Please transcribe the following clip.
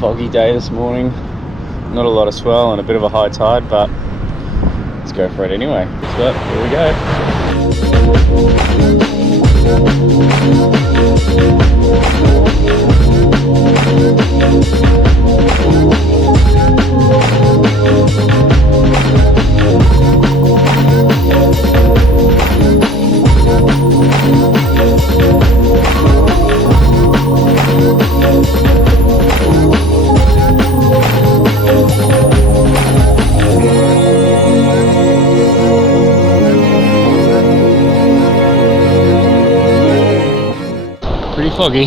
Foggy day this morning, not a lot of swell and a bit of a high tide, but let's go for it anyway. So here we go. Pretty foggy.